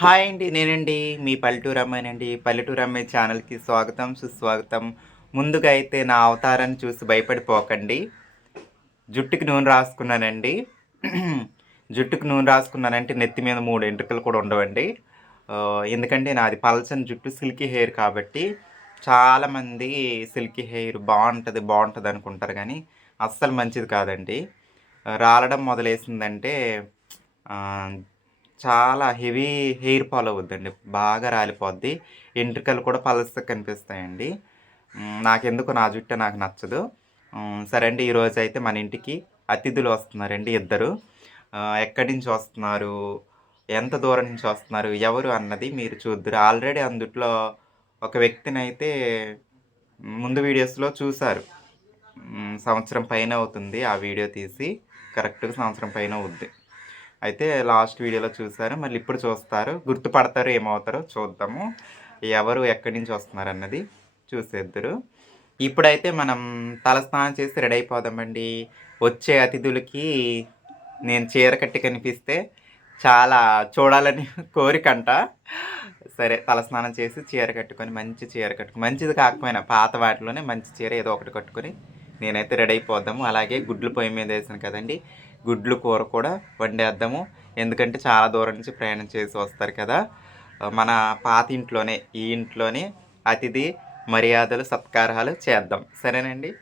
Hi అండి నేనండి మీ పల్లెటూరు అమ్మాయినండి. పల్లెటూరు అమ్మాయి ఛానల్కి స్వాగతం సుస్వాగతం. ముందుగా అయితే నా అవతారాన్ని చూసి భయపడిపోకండి. జుట్టుకి నూనె రాసుకున్నానండి. జుట్టుకు నూనె రాసుకున్నానంటే నెత్తి మీద మూడు ఎంట్రుకలు కూడా ఉండవండి. ఎందుకంటే నాది పలచని జుట్టు సిల్కీ హెయిర్ కాబట్టి చాలామంది సిల్కీ హెయిర్ బాగుంటుంది బాగుంటుంది అనుకుంటారు కానీ అస్సలు మంచిది కాదండి. రాలడం మొదలేసిందంటే చాలా హెవీ హెయిర్ ఫాల్ అవుద్దండి. బాగా రాలిపోద్ది. ఎంట్రుకలు కూడా పలసగా కనిపిస్తాయండి. నాకెందుకు నా జుట్టు నాకు నచ్చదు. సరే అండి ఈరోజు అయితే మన ఇంటికి అతిథులు వస్తున్నారండి ఇద్దరు. ఎక్కడి నుంచి వస్తున్నారు? ఎంత దూరం నుంచి వస్తున్నారు? ఎవరు అన్నది మీరు చూద్దరు. ఆల్రెడీ అందుట్లో ఒక వ్యక్తిని అయితే ముందు వీడియోస్లో చూశారు. సంవత్సరం పైన అవుతుంది. ఆ వీడియో తీసి కరెక్ట్గా సంవత్సరం పైన అవుద్ది. అయితే లాస్ట్ వీడియోలో చూసారు మళ్ళీ ఇప్పుడు చూస్తారు. గుర్తుపడతారు ఏమవుతారో చూద్దాము. ఎవరు ఎక్కడి నుంచి వస్తున్నారు అన్నది చూసేద్దరు. ఇప్పుడైతే మనం తలస్నానం చేసి రెడీ అయిపోదామండి. వచ్చే అతిథులకి నేను చీర కట్టి కనిపిస్తే చాలా చూడాలని కోరికంట. సరే తలస్నానం చేసి చీర కట్టుకొని మంచి చీర కట్టుకొని మంచిది కాకపోయినా పాత వాటిలోనే మంచి చీర ఏదో ఒకటి కట్టుకొని నేనైతే రెడీ అయిపోదాము. అలాగే గుడ్లు పొయ్యి మీద వేసాను కదండి. గుడ్లు కూర కూడా వండేద్దాము. ఎందుకంటే చాలా దూరం నుంచి ప్రయాణం చేసి వస్తారు కదా. మన పాత ఇంట్లోనే ఈ ఇంట్లోనే అతిథి మర్యాదలు సత్కారాలు చేద్దాం. సరేనండి?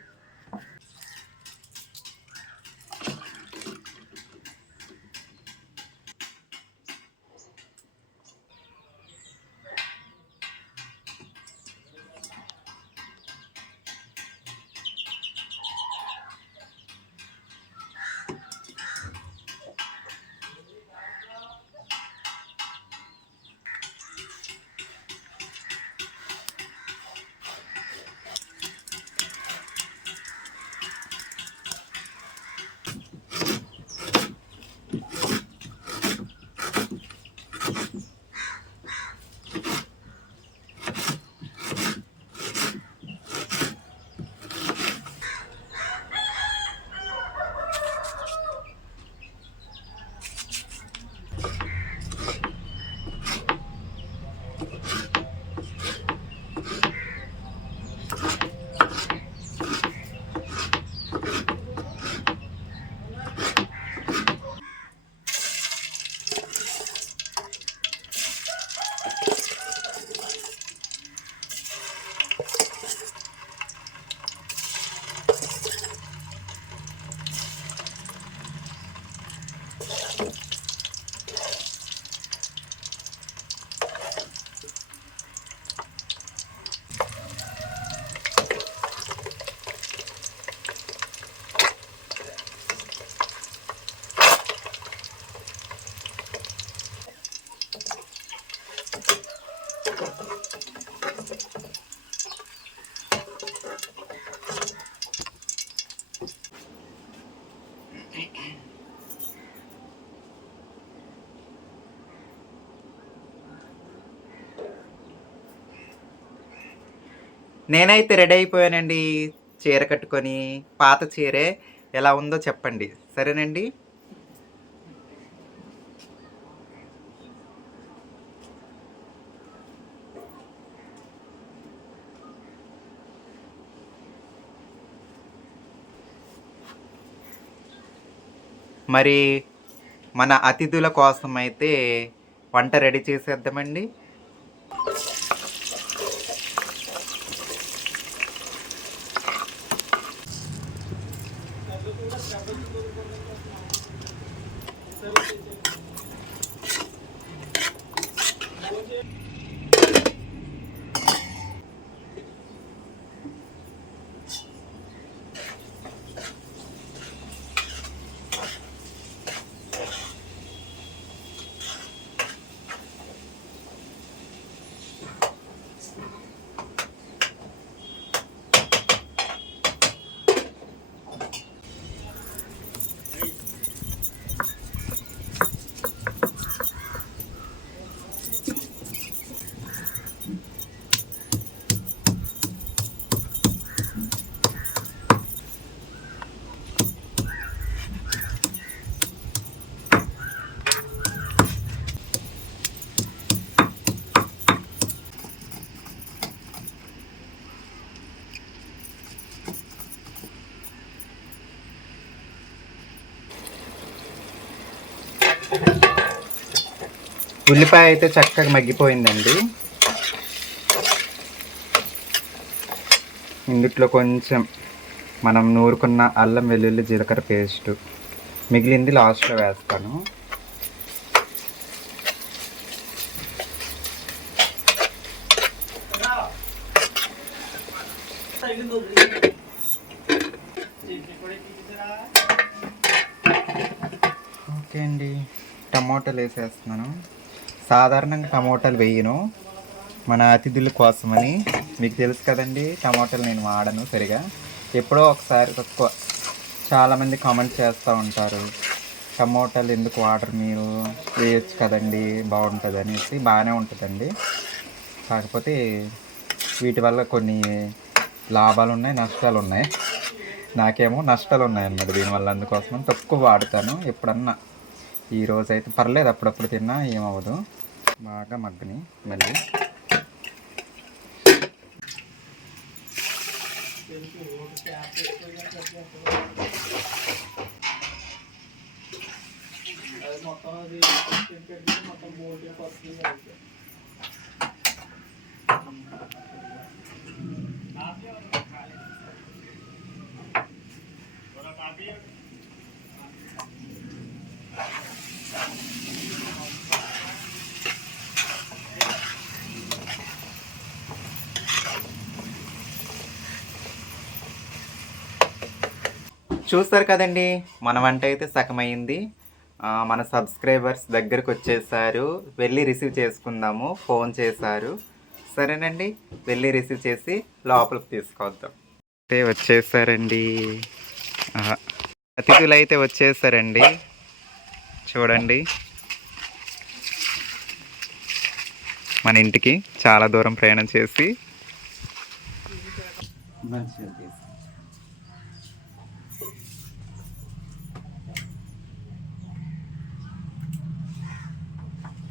నేనైతే రెడీ అయిపోయానండి చీర కట్టుకొని. పాత చీరే ఎలా ఉందో చెప్పండి. సరేనండి? మరి మన అతిథుల కోసం అయితే వంట రెడీ చేసేద్దామండి. ఉల్లిపాయ అయితే చక్కగా మగ్గిపోయిందండి. ఇందుట్లో కొంచెం మనం నూరుకున్న అల్లం వెల్లుల్లి జీలకర్ర పేస్ట్ మిగిలింది లాస్ట్లో వేస్తాను. ఓకే అండి. టమాటాలు వేసేస్తున్నాను. సాధారణంగా టమోటాలు వేయను. మన అతిథుల కోసమని. మీకు తెలుసు కదండి టమోటాలు నేను వాడను సరిగా. ఎప్పుడో ఒకసారి తక్కువ చాలామంది కామెంట్ చేస్తూ ఉంటారు. టమోటాలు ఎందుకు వాటర్ మీరు? వేయచ్చు కదండి బాగుంటుంది అనేసి బాగానే ఉంటుందండి. కాకపోతే వీటి వల్ల కొన్ని లాభాలు ఉన్నాయి నష్టాలు ఉన్నాయి. నాకేమో నష్టాలు ఉన్నాయన్నమాట దీనివల్ల. అందుకోసం తక్కువ వాడతాను. ఎప్పుడన్నా ఈ అయితే పర్లేదు అప్పుడప్పుడు తిన్నా ఏమవ్వదు. బాగా మగ్గని మళ్ళీ. మొత్తం అది మొత్తం బోల్డ్ వస్తుంది చూస్తారు కదండి. మన వంట అయితే సగమైంది. మన సబ్స్క్రైబర్స్ దగ్గరకు వచ్చేసారు. వెళ్ళి రిసీవ్ చేసుకుందాము. ఫోన్ చేశారు. సరేనండి. వెళ్ళి రిసీవ్ చేసి లోపలికి తీసుకొద్దాం. అయితే వచ్చేసారండి. అతిథులు అయితే వచ్చేసారండి. చూడండి. మన ఇంటికి చాలా దూరం ప్రయాణం చేసి మంచిగా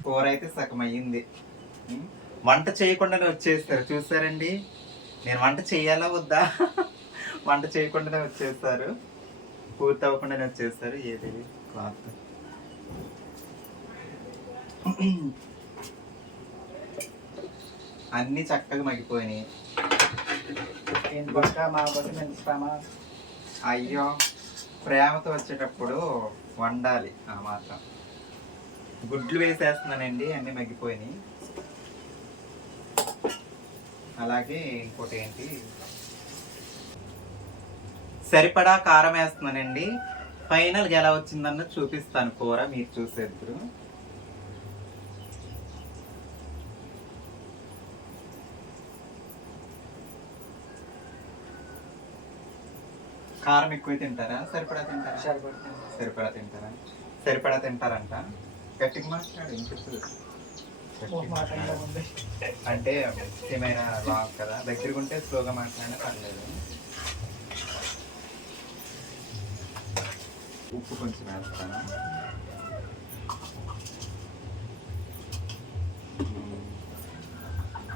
కూర అయితే సగం అయ్యింది వంట చేయకుండానే వచ్చేస్తారు. చూసారండి? నేను వంట చేయాలా వద్దా? వంట చేయకుండానే వచ్చేస్తారు. పూర్తి అవ్వకుండానే వచ్చేస్తారు. ఏది? క్లాత్. అన్నీ చక్కగా మగ్గిపోయినాయి. మా కోసం ఎంత శ్రమ అయ్యో ప్రేమతో వచ్చేటప్పుడు వండాలి ఆ మాత్రం. గుడ్లు వేసేస్తున్నానండి అన్నీ మగ్గిపోయినాయి. అలాగే ఇంకోటి ఏంటి? సరిపడా కారం వేస్తున్నానండి. ఫైనల్గా ఎలా వచ్చిందన్న చూపిస్తాను కూర మీరు చూసేద్దరు. కారం ఎక్కువ తింటారా? సరిపడా తింటారా? సరిపడా తింటారా? సరిపడా తింటారంట. గట్టిగా మాట్లాడు ఉంది. అంటే ఏమైనా రాంగ్ కదా? దగ్గరకు ఉంటే స్లోగా మాట్లాడినా పర్లేదు. ఉప్పు కొంచెం వేస్తాను.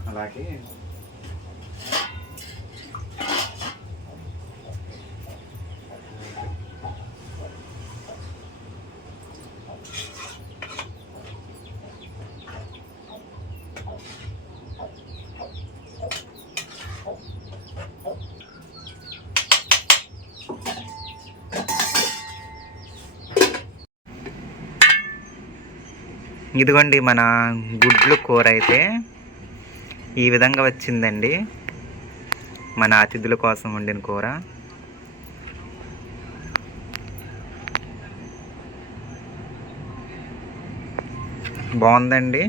అలాగే ఇదిగోండి మన గుడ్లు కూర అయితే ఈ విధంగా వచ్చిందండి. మన అతిథుల కోసం వండిన కూర. బాగుందండి.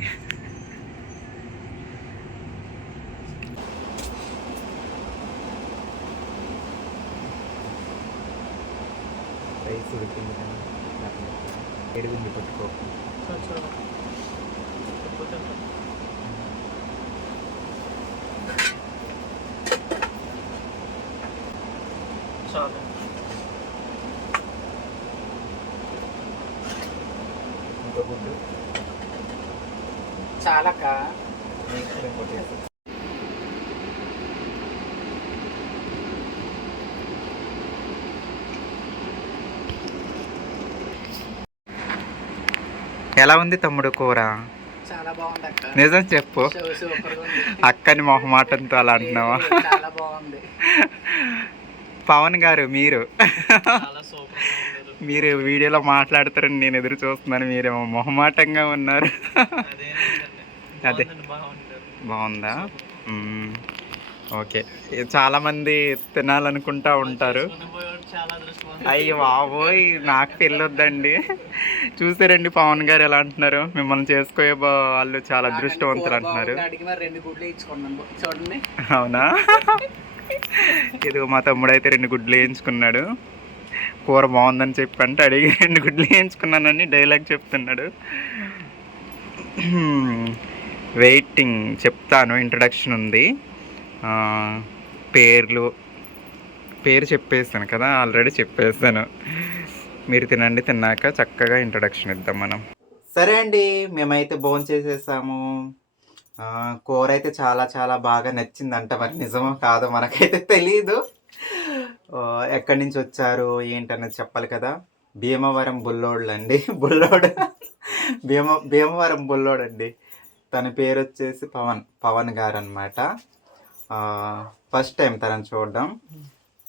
రైస్ ఉడికింది కదా ఎడుగుంది పట్టుకోకుండా చూడు, చూడు. లేకపోతే ఉంటుంది. చాలు. ఎలా ఉంది తమ్ముడు కూర చాలా బాగుంది అక్క నిజం చెప్పు. అక్కని మొహమాటంతో అలా అంటున్నావా? చాలా బాగుంది. పవన్ గారు మీరు. మీరు వీడియోలో మాట్లాడతారని నేను ఎదురు చూస్తున్నాను. మీరేమో మొహమాటంగా ఉన్నారు. అదే బాగుందా. ఓకే. చాలా మంది తినాలనుకుంటా ఉంటారు. అయ్యో బాబోయ్ నాకు తెలియొద్దండి. చూసారండి పవన్ గారు ఎలా అంటున్నారు. మిమ్మల్ని చేసుకోయే బా- వాళ్ళు చాలా అదృష్టవంతులు అంటున్నారు. అవునా? ఇదిగో మా తమ్ముడు అయితే రెండు గుడ్లు వేయించుకున్నాడు. కూర బాగుందని చెప్పి అంటే అడిగి రెండు గుడ్లు వేయించుకున్నానని డైలాగ్ చెప్తున్నాడు. వెయిటింగ్ చెప్తాను. ఇంట్రడక్షన్ ఉంది. ఆ, పేర్లు పేరు చెప్పేస్తాను కదా ఆల్రెడీ చెప్పేస్తాను. మీరు తినండి తిన్నాక చక్కగా ఇంట్రడక్షన్ ఇద్దాం మనం. సరే అండి మేమైతే భోజనం చేసేసాము. కూర అయితే చాలా చాలా బాగా నచ్చిందంట మరి నిజమో కాదో మనకైతే తెలియదు ఎక్కడి నుంచి వచ్చారు ఏంటన్నది చెప్పాలి కదా. భీమవరం బుల్లోళ్ళు అండి బుల్లోడు భీమ భీమవరం బుల్లోడు అండి తన పేరు వచ్చేసి పవన్ పవన్ గారు అనమాట ఫస్ట్ టైం తనని చూడడం.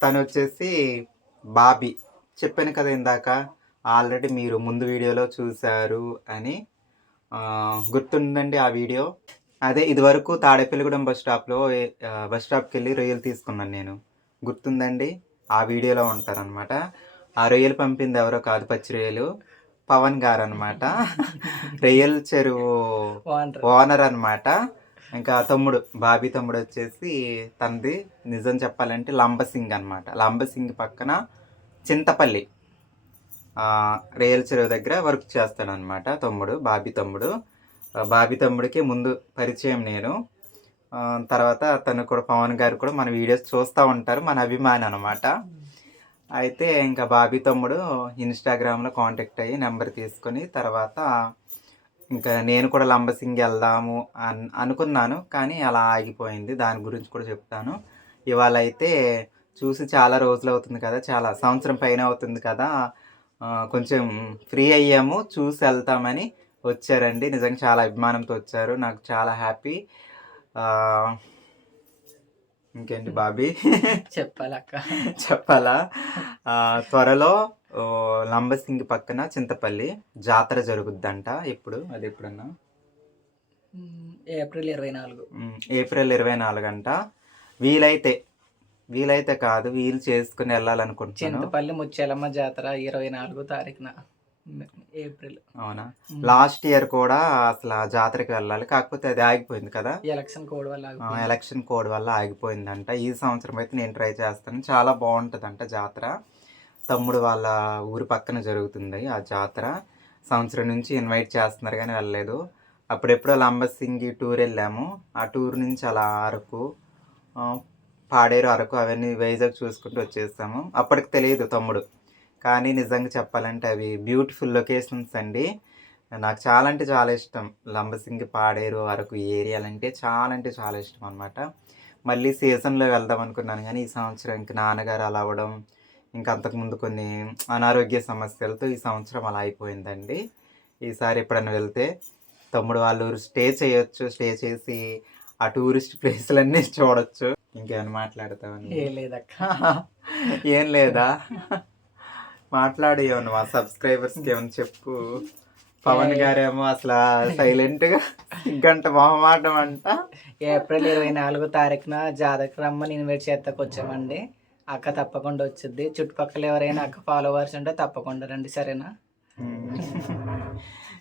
తను వచ్చేసి బాబీ. చెప్పాను కదా ఇందాక ఆల్రెడీ మీరు ముందు వీడియోలో చూశారు అని. గుర్తుందండి ఆ వీడియో? అదే ఇదివరకు తాడేపల్లిగూడెం బస్ స్టాప్లో బస్ స్టాప్కి వెళ్ళి రొయ్యలు తీసుకున్నాను నేను. గుర్తుందండి? ఆ వీడియోలో ఉంటారనమాట ఆ రొయ్యలు పంపింది ఎవరో కాదు పచ్చి రొయ్యలు. పవన్ గారు అనమాట రొయ్యల చెరువు ఓనర్ అనమాట ఇంకా తమ్ముడు బాబీ తమ్ముడు వచ్చేసి తనది నిజం చెప్పాలంటే లంబసింగ్ అనమాట లంబసింగ్ పక్కన చింతపల్లి ఆ, రేయల్ చెరువు దగ్గర వర్క్ చేస్తాడనమాట తమ్ముడు బాబీ తమ్ముడు. బాబీ తమ్ముడికి ముందు పరిచయం నేను. తర్వాత తను కూడా పవన్ గారు కూడా మన వీడియోస్ చూస్తూ ఉంటారు మన అభిమాని అనమాట అయితే ఇంకా బాబీ తమ్ముడు ఇన్స్టాగ్రామ్లో కాంటాక్ట్ అయ్యి నెంబర్ తీసుకొని తర్వాత ఇంకా నేను కూడా లంబసింగి వెళ్దాము అన్ అనుకున్నాను కానీ అలా ఆగిపోయింది. దాని గురించి కూడా చెప్తాను. ఇవాళ అయితే చూసి చాలా రోజులు అవుతుంది కదా చాలా సంవత్సరం పైన అవుతుంది కదా. కొంచెం ఫ్రీ అయ్యాము చూసి వెళ్తామని వచ్చారండి. నిజంగా చాలా అభిమానంతో వచ్చారు. నాకు చాలా హ్యాపీ. ఇంకేంటి బాబీ? చెప్పాలి? అక్క చెప్పాలా త్వరలో లంబసింగి పక్కన చింతపల్లి జాతర జరుగుద్దంట ఇప్పుడు అది ఎప్పుడన్నా? ఏప్రిల్ ఇరవై నాలుగు. ఏప్రిల్ ఇరవై నాలుగు అంట. వీలైతే వీలైతే కాదు వీలు చేసుకుని వెళ్ళాలనుకుంటున్నాను. చింతపల్లి ముచ్చేలమ్మ జాతర ఇరవై నాలుగో తారీఖున ఏప్రిల్. అవునా? లాస్ట్ ఇయర్ కూడా అసలు ఆ జాతరకి వెళ్ళాలి. కాకపోతే అది ఆగిపోయింది కదా? ఎలక్షన్ కోడ్ వల్ల. ఎలక్షన్ కోడ్ వల్ల ఆగిపోయిందంట. ఈ సంవత్సరం అయితే నేను ట్రై చేస్తాను. చాలా బాగుంటుందంట జాతర. తమ్ముడు వాళ్ళ ఊరి పక్కన జరుగుతుంది ఆ జాతర. సంవత్సరం నుంచి ఇన్వైట్ చేస్తున్నారు కానీ వెళ్ళలేదు. అప్పుడెప్పుడో లంబసింగి టూర్ వెళ్ళాము. ఆ టూర్ నుంచి అలా అరకు పాడేరు అరకు అవన్నీ వైజాగ్ చూసుకుంటూ వచ్చేసాము. అప్పటికి తెలియదు తమ్ముడు. కానీ నిజంగా చెప్పాలంటే అవి బ్యూటిఫుల్ లొకేషన్స్ అండి. నాకు చాలా అంటే చాలా ఇష్టం. లంబసింగి పాడేరు అరకు ఈ చాలా అంటే చాలా ఇష్టం అనమాట మళ్ళీ సీజన్లో వెళ్దాం అనుకున్నాను కానీ ఈ సంవత్సరం ఇంక నాన్నగారు అలా అవ్వడం ఇంకా అంతకుముందు కొన్ని అనారోగ్య సమస్యలతో ఈ సంవత్సరం అలా అయిపోయిందండి. ఈసారి ఎప్పుడైనా వెళ్తే తమ్ముడు వాళ్ళు స్టే చేయొచ్చు స్టే చేసి ఆ టూరిస్ట్ ప్లేస్లన్నీ చూడొచ్చు. ఇంకేమైనా మాట్లాడతామని ఏం లేదక్క. ఏం లేదా? మాట్లాడు ఏమన్నా మా సబ్స్క్రైబర్స్కి ఏమన్నా చెప్పు. పవన్ గారేమో అసలు సైలెంట్గా గంట మొహమాటం అంట. ఏప్రిల్ ఇరవై నాలుగో తారీఖున జాతరకు రమ్మని ఇన్వైట్ చేస్తాకు వచ్చామండి అక్క తప్పకుండా వచ్చింది చుట్టుపక్కల ఎవరైనా అక్క ఫాలోవర్స్ ఉంటే తప్పకుండా రండి సరేనా?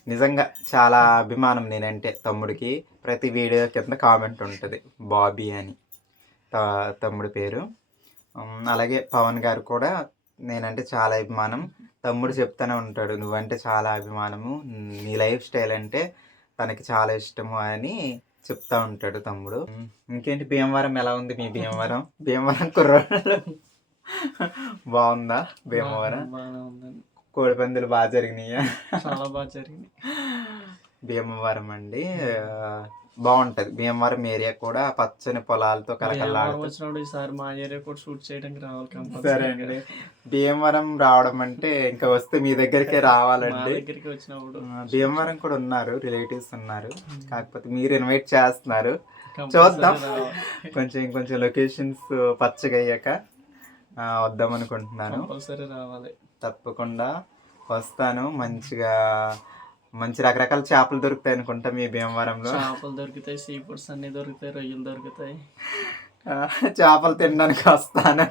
నిజంగా చాలా అభిమానం నేనంటే తమ్ముడికి. ప్రతి వీడియో కింద కామెంట్ ఉంటుంది. బాబీ అని. త- తమ్ముడి పేరు. అలాగే పవన్ గారు కూడా నేనంటే చాలా అభిమానం. తమ్ముడు చెప్తూనే ఉంటాడు నువ్వంటే చాలా అభిమానము. నీ లైఫ్ స్టైల్ అంటే తనకి చాలా ఇష్టము అని. చెప్తా ఉంటాడు తమ్ముడు. ఇంకేంటి భీమవరం ఎలా ఉంది మీ భీమవరం భీమవరం కుర్రోళ్ళు. బాగుందా భీమవరం కోడి పందులు బాగా జరిగినాయా? చాలా బాగా జరిగింది భీమవరం అండి. బాగుంటది. భీమవరం ఏరియా కూడా పచ్చని పొలాలతో ఈసారి మా ఏరియా కూడా షూట్ చేయడానికి రావాలి సరే అండి. భీమవరం రావడం అంటే ఇంకా వస్తే మీ దగ్గరికే రావాలండి. దగ్గరికి వచ్చినప్పుడు. ఆ, భీమవరం కూడా ఉన్నారు రిలేటివ్స్ ఉన్నారు. కాకపోతే మీరు ఇన్వైట్ చేస్తున్నారు. చూద్దాం. కొంచెం ఇంకొంచెం లొకేషన్స్ పచ్చగా అయ్యాక ఆ, వద్దాం అనుకుంటున్నాను రావాలి. తప్పకుండా వస్తాను. మంచిగా మంచి రకరకాల చేపలు దొరుకుతాయి అనుకుంటా మీ భీమవరంలో. చేపలు దొరుకుతాయి సీ ఫుడ్స్ అన్ని దొరుకుతాయి రొయ్యలు దొరుకుతాయి. చేపలు తినడానికి వస్తాను.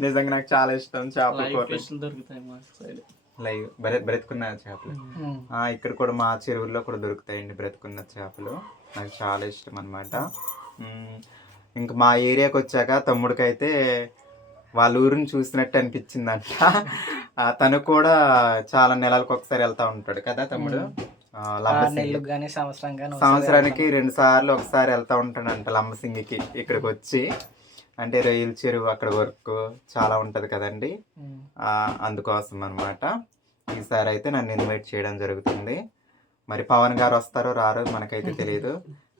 నిజంగా నాకు చాలా ఇష్టం చేపల దొరుకుతాయి మా సైడ్. లైవ్ బ్రె బ్రతుకున్న చేపలు. ఆ, ఇక్కడ కూడా మా చెరువుల్లో కూడా దొరుకుతాయండి బ్రతుకున్న చేపలు. నాకు చాలా ఇష్టం అనమాట ఇంక మా ఏరియాకి వచ్చాక తమ్ముడికైతే వాళ్ళ ఊరిని చూసినట్టు అనిపించిందంట. తను కూడా చాలా నెలలకు ఒకసారి వెళ్తా ఉంటాడు కదా తమ్ముడు? సంవత్సరానికి రెండు సార్లు ఒకసారి వెళ్తా ఉంటాడంట లంబసింగికి ఇక్కడికి వచ్చి అంటే రొయ్యల చెరువు అక్కడ వర్క్ చాలా ఉంటది కదండి. ఆ, అందుకోసం అనమాట ఈసారి అయితే నన్ను ఇన్వైట్ చేయడం జరుగుతుంది. మరి పవన్ గారు వస్తారో రారో మనకైతే తెలియదు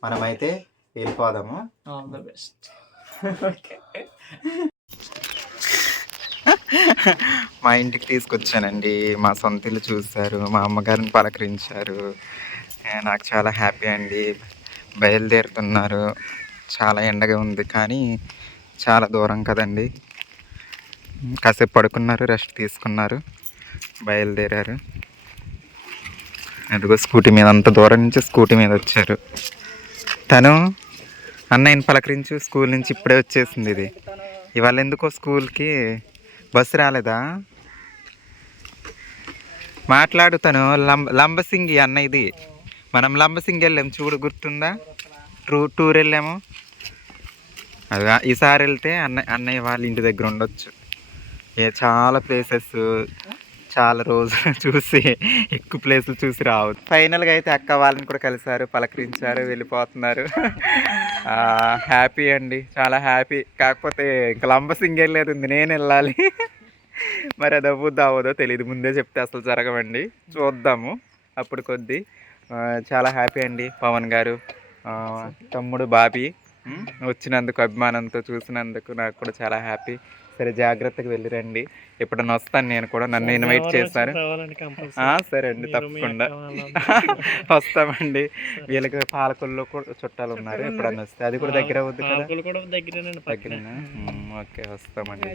మనమైతే వెళ్ళిపోదాము. ఆల్ ద బెస్ట్ మా ఇంటికి తీసుకొచ్చానండి. మా సొంత ఇల్లు చూశారు. మా అమ్మగారిని పలకరించారు. నాకు చాలా హ్యాపీ అండి. బయలుదేరుతున్నారు. చాలా ఎండగా ఉంది కానీ చాలా దూరం కదండి. కాసేపు పడుకున్నారు రెస్ట్ తీసుకున్నారు బయలుదేరారు. అదిగో స్కూటీ మీద అంత దూరం నుంచి స్కూటీ మీద వచ్చారు. తను అన్నయ్యని పలకరించు స్కూల్ నుంచి ఇప్పుడే వచ్చేసింది ఇది. ఇవాళ ఎందుకో స్కూల్కి బస్సు రాలేదా? మాట్లాడుతాను. లంబ లంబసింగి అన్న ఇది. మనం లంబసింగి వెళ్ళాము చూడు గుర్తుందా? టూ టూర్ వెళ్ళాము. అది ఈసారి వెళ్తే అన్న అన్నయ్య వాళ్ళ ఇంటి దగ్గర ఉండొచ్చు. ఏ చాలా ప్లేసెస్ చాలా రోజులు చూసి ఎక్కువ ప్లేసులు చూసి రావచ్చు ఫైనల్గా అయితే అక్క వాళ్ళని కూడా కలిశారు పలకరించారు వెళ్ళిపోతున్నారు. హ్యాపీ అండి. చాలా హ్యాపీ కాకపోతే ఇంకా లంబసింగ్ వెళ్ళలేదు ఉంది నేను వెళ్ళాలి. మరి అది అవ్వద్దు అవ్వదో తెలియదు ముందే చెప్తే అసలు జరగవండి. చూద్దాము. అప్పుడు కొద్దీ. చాలా హ్యాపీ అండి పవన్ గారు. తమ్ముడు బాబీ. వచ్చినందుకు అభిమానంతో చూసినందుకు నాకు కూడా చాలా హ్యాపీ సరే జాగ్రత్తగా వెళ్ళిరండి ఎప్పుడన్నా వస్తాను నేను కూడా. నన్ను ఇన్వైట్ ఆ, సరే అండి తప్పకుండా. వస్తామండి. వీళ్ళకి పాలకొల్లో కూడా చుట్టాలు ఉన్నారు. ఎప్పుడన్నా వస్తే అది కూడా దగ్గర అవుద్ది కదా? దగ్గరనా ఉమ్, ఓకే వస్తామండి.